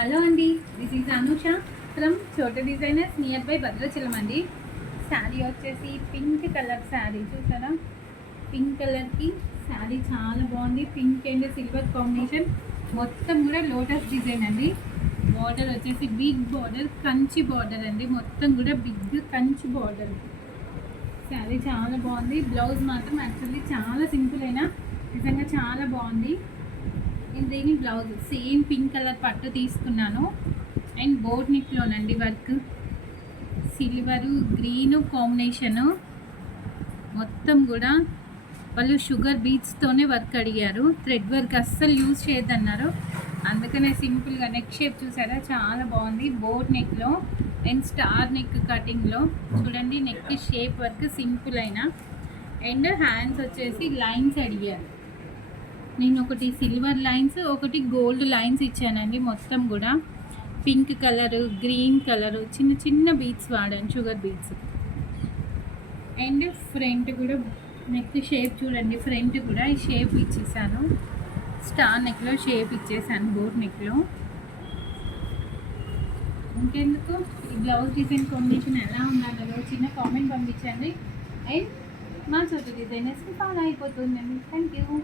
Hello అండి, this is Anusha from చోట designers near by Bhadrachalam అండి. శారీ వచ్చేసి పింక్ కలర్ శారీ చూసారా. పింక్ కలర్కి శారీ చాలా బాగుంది. పింక్ అండ్ సిల్వర్ కాంబినేషన్, మొత్తం కూడా లోటస్ డిజైన్ అండి. బార్డర్ వచ్చేసి బిగ్ బార్డర్, కంచి బార్డర్ అండి. మొత్తం కూడా బిగ్ కంచి బార్డర్. శారీ చాలా బాగుంది. బ్లౌజ్ మాత్రం యాక్చువల్లీ చాలా సింపుల్ అయినా నిజంగా చాలా బాగుంది. దీని బ్లౌజ్ సేమ్ పింక్ కలర్ పట్టు తీసుకున్నాను. అండ్ బోట్ నెక్లోనండి వర్క్, సిల్వరు గ్రీను కాంబినేషను. మొత్తం కూడా వాళ్ళు షుగర్ బీట్స్తోనే వర్క్ అడిగారు. థ్రెడ్ వర్క్ అస్సలు యూజ్ చేయొద్దన్నారు. అందుకనే సింపుల్గా నెక్ షేప్ చూసారా, చాలా బాగుంది. బోట్ నెక్లో అండ్ స్టార్ నెక్ కటింగ్లో చూడండి. నెక్ షేప్ వర్క్ సింపుల్ అయినా. అండ్ హ్యాండ్స్ వచ్చేసి లైన్స్ అడిగారు. నేను ఒకటి సిల్వర్ లైన్స్, ఒకటి గోల్డ్ లైన్స్ ఇచ్చానండి. మొత్తం కూడా పింక్ కలరు, గ్రీన్ కలరు, చిన్న చిన్న బీట్స్ వాడాను, షుగర్ బీట్స్. అండ్ ఫ్రంట్ కూడా నెక్ షేప్ చూడండి. ఫ్రంట్ కూడా ఈ షేప్ ఇచ్చేసాను. స్టార్ నెక్లో షేప్ ఇచ్చేసాను బోట్ నెక్లో. ఇంకెందుకు, ఈ బ్లౌజ్ డిజైన్ కాంబినేషన్ ఎలా ఉండాలో చిన్న కామెంట్ పంపించండి. అండ్ మా చోట డిజైనర్స్కి ఫాలో అయిపోతుందండి. Thank you.